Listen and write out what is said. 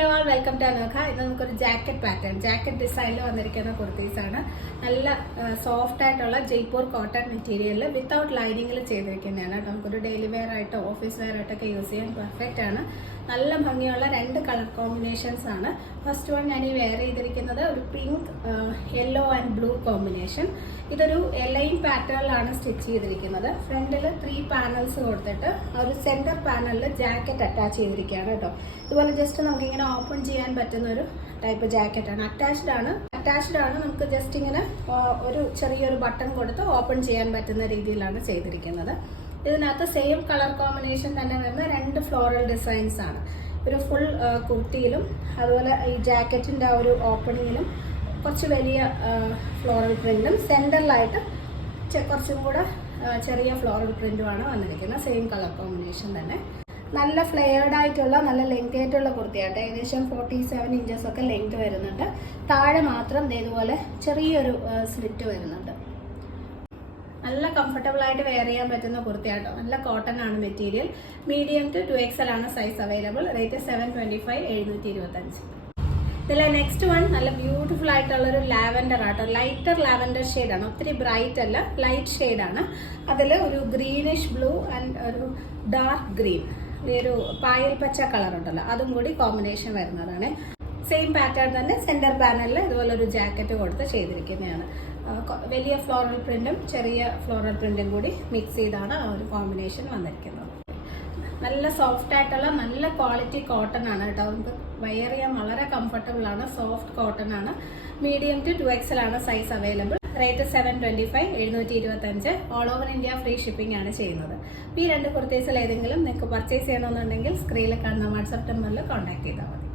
Hello all welcome to Anokha. ഇത് നമുക്കൊരു jacket pattern, jacket ഡിസൈനിൽ വന്നിരിക്കുന്ന കുർത്തീസാണ്. നല്ല സോഫ്റ്റ് ആയിട്ടുള്ള ജയ്പൂർ കോട്ടൺ മെറ്റീരിയലിൽ വിത്തൗട്ട് ലൈനിങ്ങിൽ ചെയ്തിരിക്കുന്നതാണ് കേട്ടോ. നമുക്കൊരു ഡെയിലി വെയർ ആയിട്ടോ ഓഫീസ് വെയർ ആയിട്ടൊക്കെ യൂസ് ചെയ്യാൻ പെർഫെക്റ്റ് ആണ്. നല്ല ഭംഗിയുള്ള രണ്ട് കളർ കോമ്പിനേഷൻസ് ആണ്. ഫസ്റ്റ് വൺ ഞാൻ ഈ വെയർ ചെയ്തിരിക്കുന്നത് ഒരു pink, yellow and blue combination. ഇതൊരു ലൈൻ പാറ്റേണിലാണ് സ്റ്റിച്ച് ചെയ്തിരിക്കുന്നത്. ഫ്രണ്ടിൽ 3 പാനൽസ് കൊടുത്തിട്ട് ഒരു സെന്റർ പാനലിൽ ജാക്കറ്റ് അറ്റാച്ച് ചെയ്തിരിക്കുകയാണ് കേട്ടോ. ഇതുപോലെ ജസ്റ്റ് നമുക്ക് ഇങ്ങനെ ഓപ്പൺ ചെയ്യാൻ പറ്റുന്ന ഒരു ടൈപ്പ് ജാക്കറ്റ് ആണ്. അറ്റാച്ച്ഡ് ആണ്. നമുക്ക് ജസ്റ്റ് ഇങ്ങനെ ഒരു ചെറിയൊരു ബട്ടൺ കൊടുത്ത് ഓപ്പൺ ചെയ്യാൻ പറ്റുന്ന രീതിയിലാണ് ചെയ്തിരിക്കുന്നത്. ഇതിനകത്ത് സെയിം കളർ കോമ്പിനേഷൻ തന്നെ വരുന്ന 2 ഫ്ലോറൽ ഡിസൈൻസ് ആണ്. ഒരു ഫുൾ കുർത്തിയിലും അതുപോലെ ഈ ജാക്കറ്റിന്റെ ആ ഒരു ഓപ്പണിങ്ങിലും കുറച്ച് വലിയ ഫ്ലോറൽ പ്രിന്റും സെന്ററിലായിട്ട് കുറച്ചും കൂടെ ചെറിയ ഫ്ലോറൽ പ്രിന്റുമാണ് വന്നിരിക്കുന്നത്. സെയിം കളർ കോമ്പിനേഷൻ തന്നെ. നല്ല ഫ്ലെയർഡ് ആയിട്ടുള്ള നല്ല ലെങ്ത് ആയിട്ടുള്ള കുർത്തിയായിട്ട് ഏകദേശം 47 ഇഞ്ചസ് ഒക്കെ ലെങ്ത് വരുന്നുണ്ട്. താഴെ മാത്രം ഇതുപോലെ ചെറിയൊരു സ്ലിറ്റ് വരുന്നുണ്ട്. നല്ല കംഫർട്ടബിൾ ആയിട്ട് വെയർ ചെയ്യാൻ പറ്റുന്ന കുർത്തിയാട്ടോ. നല്ല കോട്ടൺ ആണ് മെറ്റീരിയൽ. മീഡിയം ടു 2XL ആണ് സൈസ് അവൈലബിൾ. റേറ്റ് 725, 725. ഇതിലെ നെക്സ്റ്റ് വൺ നല്ല ബ്യൂട്ടിഫുൾ ആയിട്ടുള്ള ഒരു ലാവൻഡർ ആട്ടോ. ലൈറ്റർ ലാവൻഡർ ഷെയ്ഡാണ്. ഒത്തിരി ബ്രൈറ്റ് അല്ല, ലൈറ്റ് ഷെയ്ഡാണ്. അതിൽ ഒരു ഗ്രീനിഷ് ബ്ലൂ ആൻഡ് ഒരു ഡാർക്ക് ഗ്രീൻ, ഈ ഒരു പായൽ പച്ച കളർ ഉണ്ടല്ലോ, അതും കൂടി കോമ്പിനേഷൻ വരുന്നതാണ്. സെയിം പാറ്റേൺ തന്നെ സെന്റർ പാനലിൽ ഇതുപോലെ ഒരു ജാക്കറ്റ് കൊടുത്ത് ചെയ്തിരിക്കുന്നതാണ്. വലിയ ഫ്ലോറൽ പ്രിന്റും ചെറിയ ഫ്ലോറൽ പ്രിന്റും കൂടി മിക്സ് ചെയ്താണ് ആ ഒരു കോമ്പിനേഷൻ വന്നിരിക്കുന്നത്. നല്ല സോഫ്റ്റ് ആയിട്ടുള്ള നല്ല ക്വാളിറ്റി കോട്ടൺ ആണ് കേട്ടോ. നമുക്ക് വെയർ ചെയ്യാൻ വളരെ കംഫർട്ടബിൾ ആണ്. സോഫ്റ്റ് കോട്ടൺ ആണ്. മീഡിയം ടു 2XL ആണ് size available. Rate 725, 725. All over India free shipping ആണ് ചെയ്യുന്നത്. ഈ 2 കുർത്തീസിൽ ഏതെങ്കിലും നിങ്ങൾക്ക് പർച്ചേസ് ചെയ്യണമെന്നുണ്ടെങ്കിൽ സ്ക്രീനിൽ കാണുന്ന വാട്സ്ആപ്പ് നമ്പറിൽ കോൺടാക്ട് ചെയ്താൽ മതി.